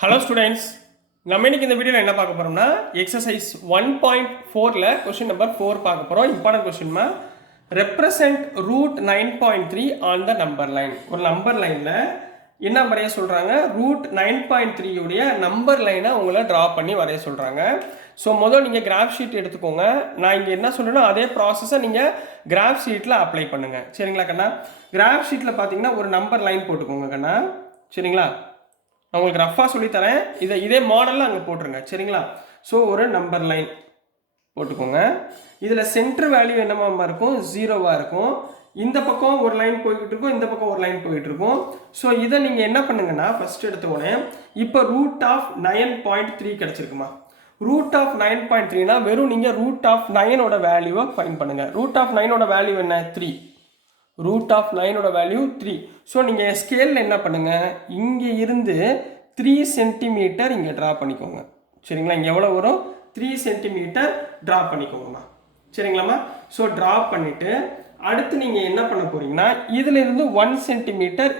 Hello students, நம்ம இன்னைக்கு இந்த வீடியோவில் என்ன பார்க்க போகிறோம்னா எக்ஸசைஸ் 1.4ல் கொஸ்டின் நம்பர் 4 பார்க்க போகிறோம். இம்பார்ட்டன்ட் கொஸ்டின்மா, represent root 9.3 on the number line. ஒரு நம்பர் லைனில் என்ன வரைய சொல்கிறாங்க? ரூட் 9.3 உடைய நம்பர் லைனை உங்களை ட்ரா பண்ணி வரைய சொல்கிறாங்க. ஸோ முதல் நீங்கள் கிராஃப் ஷீட் எடுத்துக்கோங்க. நான் இங்கே என்ன சொல்கிறேன்னா அதே ப்ராசஸை நீங்கள் கிராஃப் ஷீட்டில் அப்ளை பண்ணுங்கள். சரிங்களா கண்ணா? கிராஃப் ஷீட்டில் பார்த்தீங்கன்னா ஒரு நம்பர் லைன் போட்டுக்கோங்க கண்ணா. சரிங்களா? நான் உங்களுக்கு ரஃபாக சொல்லித்தரேன். இதே மாடலில் அங்கே போட்டுருங்க. சரிங்களா? ஸோ ஒரு நம்பர் லைன் போட்டுக்கோங்க. இதில் சென்டர் வேல்யூ என்னமா இருக்கும்? 0வாக இருக்கும். இந்த பக்கம் ஒரு லைன் போய்கிட்டு இருக்கும், இந்த பக்கம் ஒரு லைன் போயிட்டு இருக்கும். ஸோ இதை நீங்கள் என்ன பண்ணுங்கன்னா ஃபர்ஸ்ட் எடுத்த உடனே இப்போ ரூட் ஆஃப் 9.3 கிடச்சிருக்குமா? ரூட் ஆஃப் 9.3னா வெறும் நீங்கள் ரூட் ஆஃப் 9ஓட வேல்யூவை ஃபைன் பண்ணுங்கள். ரூட் ஆஃப் 9ஓட வேல்யூ என்ன? 3. ரூட் ஆஃப் 9ஓட வேல்யூ 3. ஸோ நீங்கள் ஸ்கேலில் என்ன பண்ணுங்கள், இங்கே இருந்து 3 சென்டிமீட்டர் இங்கே ட்ரா பண்ணிக்கோங்க. சரிங்களா? இங்கே எவ்வளோ வரும்? 3 சென்டிமீட்டர் ட்ரா பண்ணிக்கோங்கம்மா. சரிங்களாம்மா? ஸோ ட்ரா பண்ணிவிட்டு அடுத்து நீங்கள் என்ன பண்ண போகிறீங்கன்னா இதிலிருந்து 1 சென்டிமீட்டர்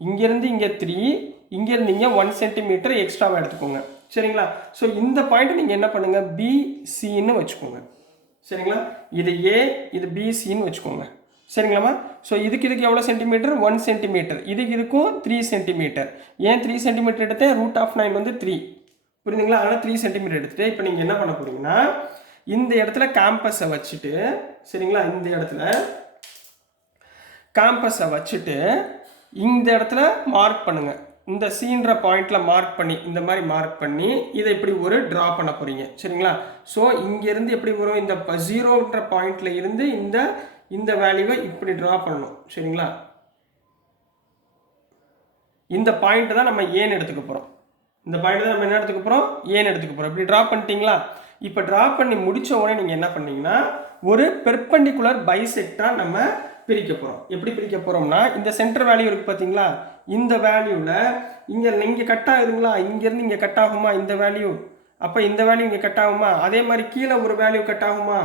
இங்கேருந்து இங்கே 3, இங்கேருந்து இங்கே 1 சென்டிமீட்டர் எக்ஸ்ட்ராவாக எடுத்துக்கோங்க. சரிங்களா? ஸோ இந்த பாயிண்ட் நீங்கள் என்ன பண்ணுங்கள், பிசின்னு வச்சுக்கோங்க. சரிங்களா? இது ஏ, இது பிசின்னு வச்சுக்கோங்க. சரிங்களாம்மா? ஸோ இதுக்கு எவ்வளோ சென்டிமீட்டர்? 1 சென்டிமீட்டர். இதுக்கும் 3 சென்டிமீட்டர். ஏன் 3 சென்டிமீட்டர் எடுத்தேன்? ரூட் ஆஃப் 9 வந்து 3. புரியுதுங்களா? அதனால் 3 சென்டிமீட்டர் எடுத்துகிட்டு இப்போ நீங்கள் என்ன பண்ண போகிறீங்கன்னா இந்த இடத்துல கேம்பஸை வச்சுட்டு, சரிங்களா, இந்த இடத்துல கேம்பஸை வச்சுட்டு இந்த இடத்துல மார்க் பண்ணுங்கள். இந்த சீன்ற பாயிண்டில் மார்க் பண்ணி இந்த மாதிரி மார்க் பண்ணி இதை இப்படி ஒரு ட்ரா பண்ண போகிறீங்க. சரிங்களா? ஸோ இங்கேருந்து எப்படி வரும்? இந்த 0ன்ற பாயிண்டில் இருந்து இந்த வேல்யூவை இப்படி ட்ரா பண்ணணும். சரிங்களா? இந்த பாயிண்ட் தான் நம்ம ஏன்னு எடுத்துக்க போகிறோம். இந்த பாயிண்ட் தான் நம்ம என்ன எடுத்துக்க போகிறோம்? ஏன்னு எடுத்துக்க போகிறோம். இப்படி ட்ரா பண்ணிட்டீங்களா? இப்போ ட்ரா பண்ணி முடித்த உடனே நீங்கள் என்ன பண்ணீங்கன்னா ஒரு பெர்பெண்டிகுலர் பைசெக்டாக நம்ம பிரிக்க போகிறோம். எப்படி பிரிக்க போகிறோம்னா இந்த சென்டர் வேல்யூ இருக்குது பார்த்தீங்களா? இந்த வேல்யூவில் இங்கே கட் ஆகுதுங்களா? இங்கேருந்து இங்கே கட் ஆகுமா இந்த வேல்யூ? அப்போ இந்த வேல்யூ இங்கே கட் ஆகுமா? அதே மாதிரி கீழே ஒரு வேல்யூ கட் ஆகுமா?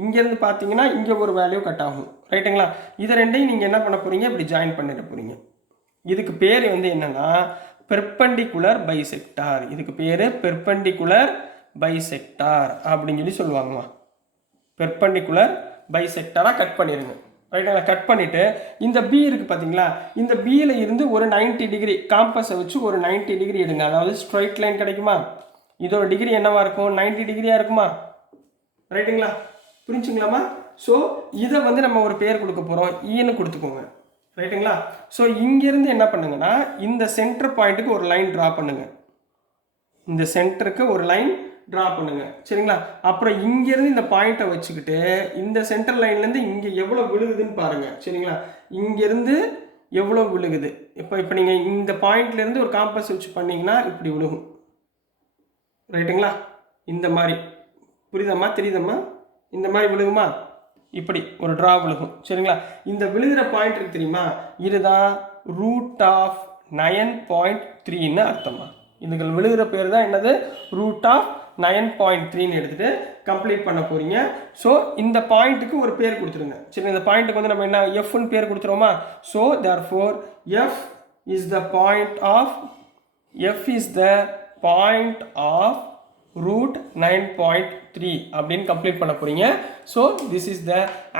இங்கேருந்து பார்த்தீங்கன்னா இங்கே ஒரு வேல்யூ கட் ஆகும். ரைட்டுங்களா? இதை ரெண்டையும் நீங்கள் என்ன பண்ண போகிறீங்க? இப்படி ஜாயின் பண்ணிட போகிறீங்க. இதுக்கு பேர் வந்து என்னென்னா பெர்பெண்டிகுலர் பைசெக்டார். இதுக்கு பேர் பெர்பெண்டிகுலர் பைசெக்டார் அப்படின்னு சொல்லி சொல்லுவாங்கம்மா. பெர்பெண்டிகுலர் பைசெக்டாராக கட் பண்ணிடுங்க. ரைட்டுங்களா? கட் பண்ணிவிட்டு இந்த பி இருக்குது பார்த்தீங்களா? இந்த பியில் இருந்து ஒரு 90 டிகிரி காம்பஸை வச்சு ஒரு 90 டிகிரி எடுங்க. அதாவது ஸ்ட்ரைட் லைன் கிடைக்குமா? இதோட டிகிரி என்னவா இருக்கும்? 90 டிகிரியாக இருக்குமா? ரைட்டுங்களா? புரிஞ்சுங்களாமா? ஸோ இதை வந்து நம்ம ஒரு பேர் கொடுக்க போகிறோம், ஈன்னு கொடுத்துக்கோங்க. ரைட்டுங்களா? ஸோ இங்கேருந்து என்ன பண்ணுங்கன்னா இந்த சென்டர் பாயிண்ட்டுக்கு ஒரு லைன் ட்ரா பண்ணுங்க. இந்த சென்டருக்கு ஒரு லைன் ட்ரா பண்ணுங்க. சரிங்களா? அப்புறம் இங்கேருந்து இந்த பாயிண்ட்டை வச்சுக்கிட்டு இந்த சென்டர் லைன்லேருந்து இங்கே எவ்வளோ விழுகுதுன்னு பாருங்கள். சரிங்களா? இங்கேருந்து எவ்வளோ விழுகுது? இப்போ நீங்கள் இந்த பாயிண்ட்லேருந்து ஒரு காம்பஸ் வச்சு பண்ணிங்கன்னா இப்படி விழுகும். ரைட்டுங்களா? இந்த மாதிரி புரியுதம்மா? தெரியுதம்மா? இந்த மாதிரி விழுகுமா? இப்படி ஒரு ட்ரா விழுகும். சரிங்களா? இந்த விழுகிற பாயிண்ட் இருக்கு தெரியுமா? இதுதான் ரூட் ஆஃப் 9.3ன்னு அர்த்தமா. இதுகள் விழுகிற பேர் தான் என்னது? ரூட் ஆஃப் 9.3ன்னு எடுத்துகிட்டு கம்ப்ளீட் பண்ண போகிறீங்க. ஸோ இந்த பாயிண்ட்டுக்கு ஒரு பேர் கொடுத்துருங்க. சரி, இந்த பாயிண்ட்டுக்கு வந்து நம்ம என்ன எஃப்னு பேர் கொடுத்துருவோமா? So therefore F is the point of root 9.3 அப்படின்னு கம்ப்ளீட் பண்ண போகிறீங்க. So this is the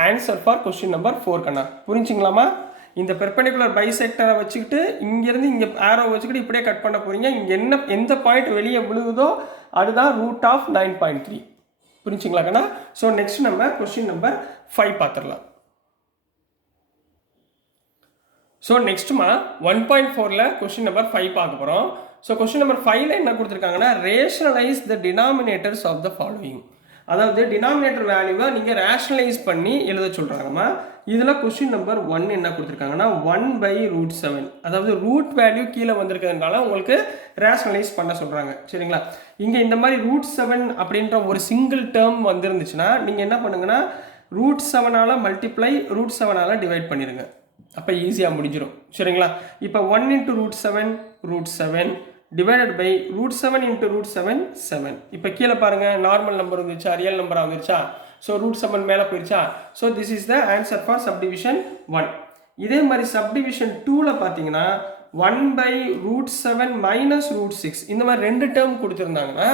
answer for question number 4 கண்ணா. புரிஞ்சுங்களாமா? இந்த பெர்பெண்டிகுலர் பைசெக்டரை வச்சுக்கிட்டு இங்கேருந்து இங்கே ஆரோ வச்சுக்கிட்டு இப்படியே கட் பண்ண போகிறீங்க. இங்கே எந்த பாயிண்ட் வெளியே விழுகுதோ அதுதான் ரூட் ஆஃப் 9.3. புரிஞ்சுங்களா கண்ணா? ஸோ நெக்ஸ்ட் நம்ம கொஸ்டின் நம்பர் 5 பார்த்துடலாம். ஸோ நெக்ஸ்ட்டுமா 1.4ல் கொஸ்டின் நம்பர் 5 பார்க்க போகிறோம். ஸோ கொஸ்டின் நம்பர் 5ல் என்ன கொடுத்துருக்காங்கன்னா rationalise the denominators of the following. அதாவது டினாமினேட்டர் வேல்யூவை நீங்கள் ரேஷனலைஸ் பண்ணி எழுத சொல்கிறாங்கம்மா. இதில் கொஸ்டின் நம்பர் 1 என்ன கொடுத்துருக்காங்கன்னா 1/√7. அதாவது ரூட் வேல்யூ கீழே வந்திருக்கிறதுனால உங்களுக்கு ரேஷனலைஸ் பண்ண சொல்கிறாங்க. சரிங்களா? இங்கே இந்த மாதிரி √7 அப்படின்ற ஒரு சிங்கிள் டேர்ம் வந்துருந்துச்சுன்னா நீங்கள் என்ன பண்ணுங்கன்னா √7ஆல் மல்டிப்ளை √7ஆல் டிவைட் பண்ணிடுங்க. அப்போ ஈஸியாக முடிஞ்சிடும். சரிங்களா? இப்போ 1 × √7 டிவைடட் பை √7 × √7 7. இப்போ கீழே பாருங்கள் நார்மல் நம்பர் வந்துருச்சா, ரியல் நம்பராக வந்துருச்சா? ஸோ √7 மேலே போயிடுச்சா? So this is the answer for subdivision 1. இதே மாதிரி சப்டிவிஷன் 2ல் பார்த்தீங்கன்னா 1/√7 மைனஸ் √6 இந்த மாதிரி ரெண்டு டேர்ம் கொடுத்துருந்தாங்கன்னா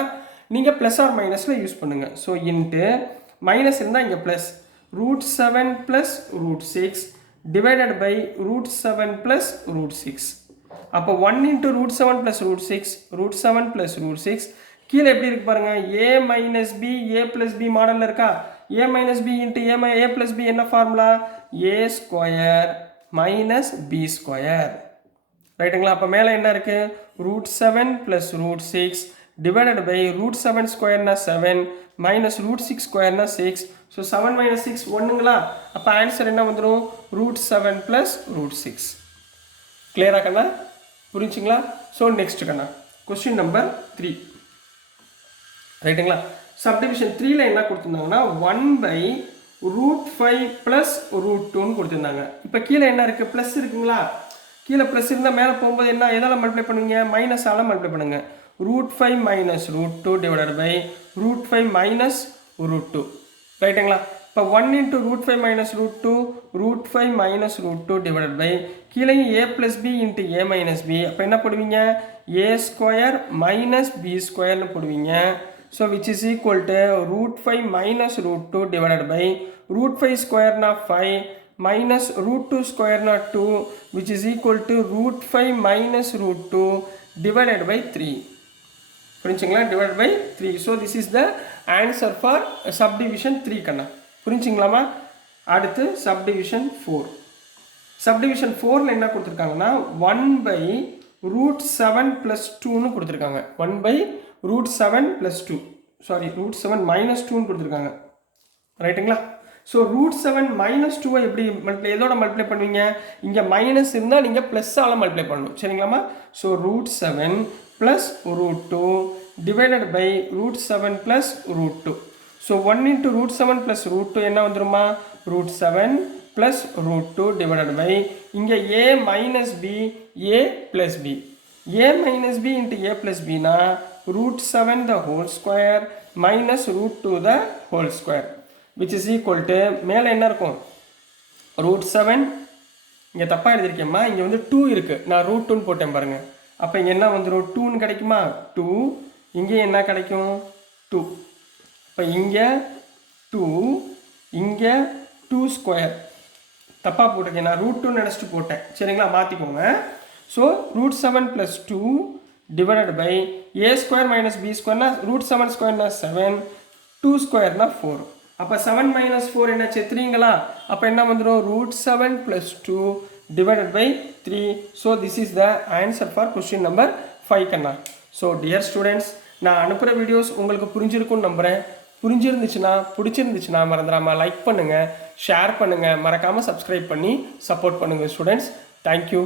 நீங்கள் ப்ளஸ் ஆர் மைனஸில் யூஸ் பண்ணுங்கள். ஸோ இன்ட்டு மைனஸ் இருந்தால் இங்கே ப்ளஸ் √7 + √6 டிவைடட் பை √7 + √6. அப்போ 1 × √7 + √6 √7 + √6 கீழே எப்படி இருக்கு பாருங்க, a minus B a + b மாடலில் இருக்கா. a minus B into a + b என்ன ஃபார்முலா, a² மைனஸ் b². ரைட்டுங்களா. அப்போ மேலே என்ன இருக்கு, √7 + √6 டிவைடட் பை √7² 7 மைனஸ் √6² 6. ஸோ 7 - 6 ஒன்றுங்களா. அப்போ ஆன்சர் என்ன வந்துடும், √7 + √6. கிளியரா கண்ணா, புரிஞ்சுங்களா. ஸோ நெக்ஸ்ட் கண்ணா கொஸ்டின் நம்பர் 3. ரைட்டுங்களா. சப்டிவிஷன் 3ல என்ன கொடுத்துருந்தாங்கன்னா 1/√5 + √2ன்னு கொடுத்துருந்தாங்க. இப்போ கீழே என்ன இருக்குது, ப்ளஸ் இருக்குங்களா. கீழே ப்ளஸ் இருந்தால் மேலே போகும்போது என்ன எதால் மல்டிப்ளை பண்ணுவீங்க, மைனஸால் மல்டிப்ளை பண்ணுங்க. √5 - √2 டிவைடட் பை √5 - √2. ரைட்டுங்களா. இப்போ 1 × √5 - √2 √5 - √2 டிவைடட் பை கீழே a + b × a - b. அப்போ என்ன போடுவீங்க, a² மைனஸ் b²ன்னு போடுவீங்க. So which is equal to √5 - √2 divided by √5² 5 minus √2² 2 which is equal to √5 - √2 divided by 3. புரிஞ்சுங்களா, divided by 3. So this is the answer for subdivision 3 கண்ணா. புரிஞ்சுங்களாமா. அடுத்து subdivision 4. subdivision 4ல என்ன கொடுத்துருக்காங்கன்னா 1/√7 + 2ன்னு கொடுத்துருக்காங்க. 1/√7 + 2 சாரி √7 - 2ன்னு கொடுத்துருக்காங்க. ரைட்டுங்களா. ஸோ √7 - 2 எப்படி எதோட மல்டிப்ளை பண்ணுவீங்க, இங்கே மைனஸ் இருந்தால் நீங்கள் ப்ளஸ்ஸால் மல்டிப்ளை பண்ணணும். சரிங்களாமா. So √7 + √2 divided by √7 + √2. ஸோ 1 × √7 + √2 என்ன வந்துருமா, √7 + √2 டிவைடட் பை இங்கே a minus b a + b. a minus b × a + b னா √7 the whole square minus √2 the whole square which is equal to மேலே என்ன இருக்கும், √7 இங்கே தப்பாக எழுதிருக்கேம்மா, இங்கே வந்து 2 இருக்குது, நான் √2ன்னு போட்டேன் பாருங்கள். அப்போ இங்கே என்ன வந்துடும், 2ன்னு கிடைக்குமா, 2 இங்கே என்ன கிடைக்கும் 2. இப்போ இங்கே 2 இங்கே 2² தப்பாக போட்டிருக்கேன், நான் √2 நினச்சிட்டு போட்டேன். சரிங்களா, மாற்றிக்கோங்க. So √7 + 2 divided by a² - b² னா √7² 7 2² 4. அப்போ 7 - 4 என்ன 3ங்களா. அப்போ என்ன வந்துடும், √7 + 2 divided by 3. So this is the answer for question number 5 கண்ணா. ஸோ டியர் ஸ்டூடெண்ட்ஸ், நான் அனுப்புகிற வீடியோஸ் உங்களுக்கு புரிஞ்சிருக்கும்னு நம்புகிறேன். பிடிச்சிருந்துச்சுன்னா மறந்துடாமல் லைக் பண்ணுங்கள், ஷேர் பண்ணுங்கள், மறக்காமல் சப்ஸ்கிரைப் பண்ணி சப்போர்ட் பண்ணுங்கள் ஸ்டூடெண்ட்ஸ். தேங்க்யூ.